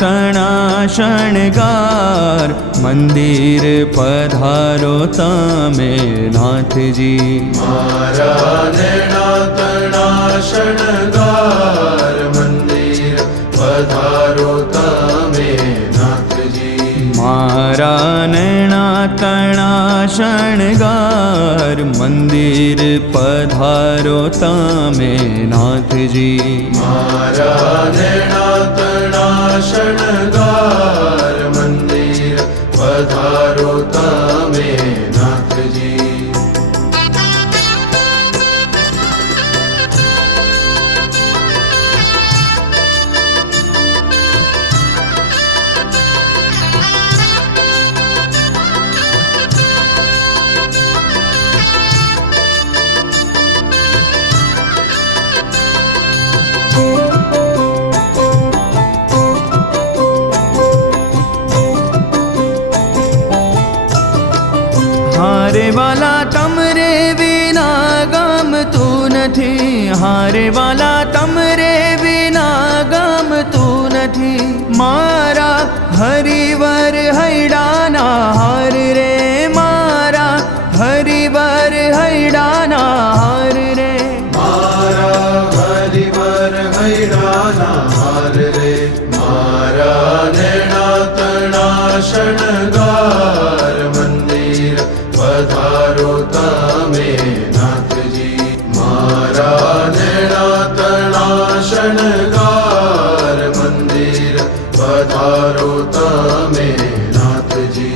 तणा शणगार मंदिर पधारो तमे नाथजी। मारा नैना तणा शणगार मंदिर पधारो तमे नाथजी। मारा नैना तणा शणगार मंदिर पधारो तमे नाथजी। मारा नैना तणा शणगार मंदिर पधारो तमे नाथजी। हारे वाला तमरे विना गमतू नथी। हारे वाला तमरे विना गमतू नथी। मारा हरिवर हैडाना हार रे। मारा हरिवर हैडाना हार रे। मारा हरिवर हैडाना हार रे। मारा नैना तणा शणगार मंदिर पधारो तमे नाथजी। मारा नैना तणा शणगार मंदिर पधारो तमे नाथजी।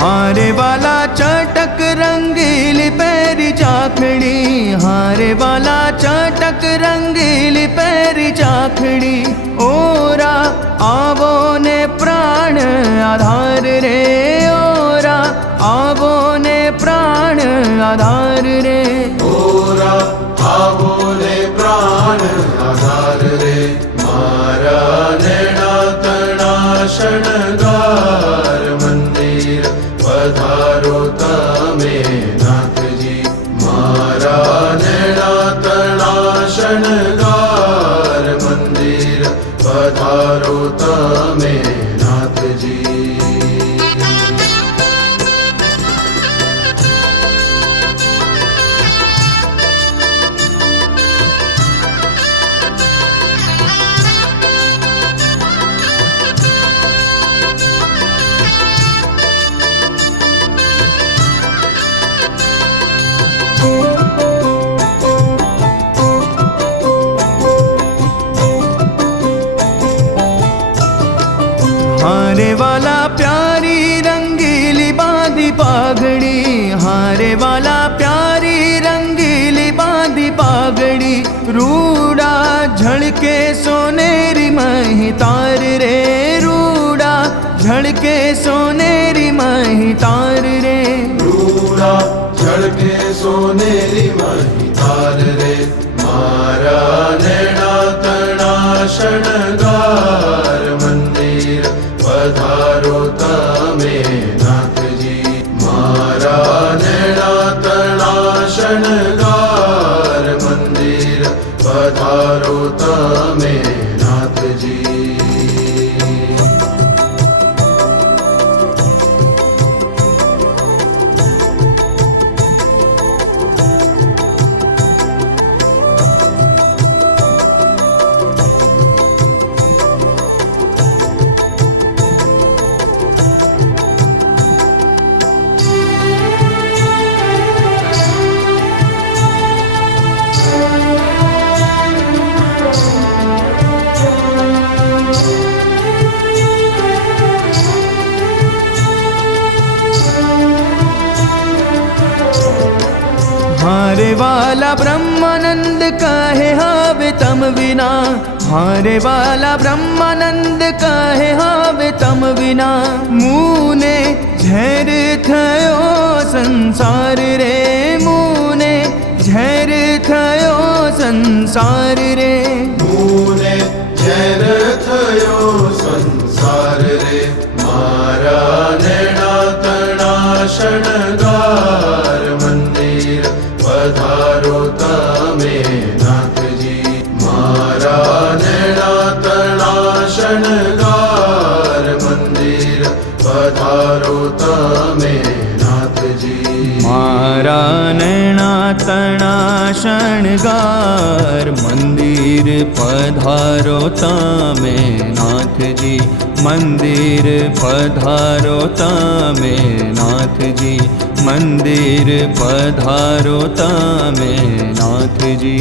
हारे वाला चटक रंगीली पैरी चाखड़ी। हारे वाला चटक रंगीली पैरी चाखड़ी। ओरा आवो ने प्राण आधार रे। ओरा आवो ने प्राण आधार रे। ओरा आवो ने प्राण आधार रे। मारा नैना तणा शणगार मंदिर पधारो तमे नाथजी। मारा नैना तणा शणगार मंदिर पधारो तमे नाथजी। हारे वाला प्यारी रंगीली बांधी पागड़ी। हारे वाला प्यारी रंगीली बांधी पागड़ी। रूड़ा झड़के सोनेरी मही तार रे। रूड़ा झड़के सोनेरी मही तार रे। रूड़ा झड़के सोनेरी मही तार रे। मारा नैना तणा शणगार मंदिर पधारो तमे नाथजी। मारा नैना तणा शणगार मंदिर पधारो तमे नाथजी। वाला ब्रह्मानंद कहे हावे तम विना, हारे वाला ब्रह्मानंद कहे हावे तम विना। मुने झेर थयो संसार रे, मुने झेर थयो संसार रे। मुने झेर थयो संसार रे, मारा नेणा तना शणगार मंदिर पधारो तमे नाथजी। मारा नेणा तना शणगार मंदिर पधारो तमे नाथजी। मारा नैना तना शणगार मंदिर पधारो तमे नाथजी। मंदिर पधारो तमे नाथजी, मंदिर पधारो तमे नाथजी।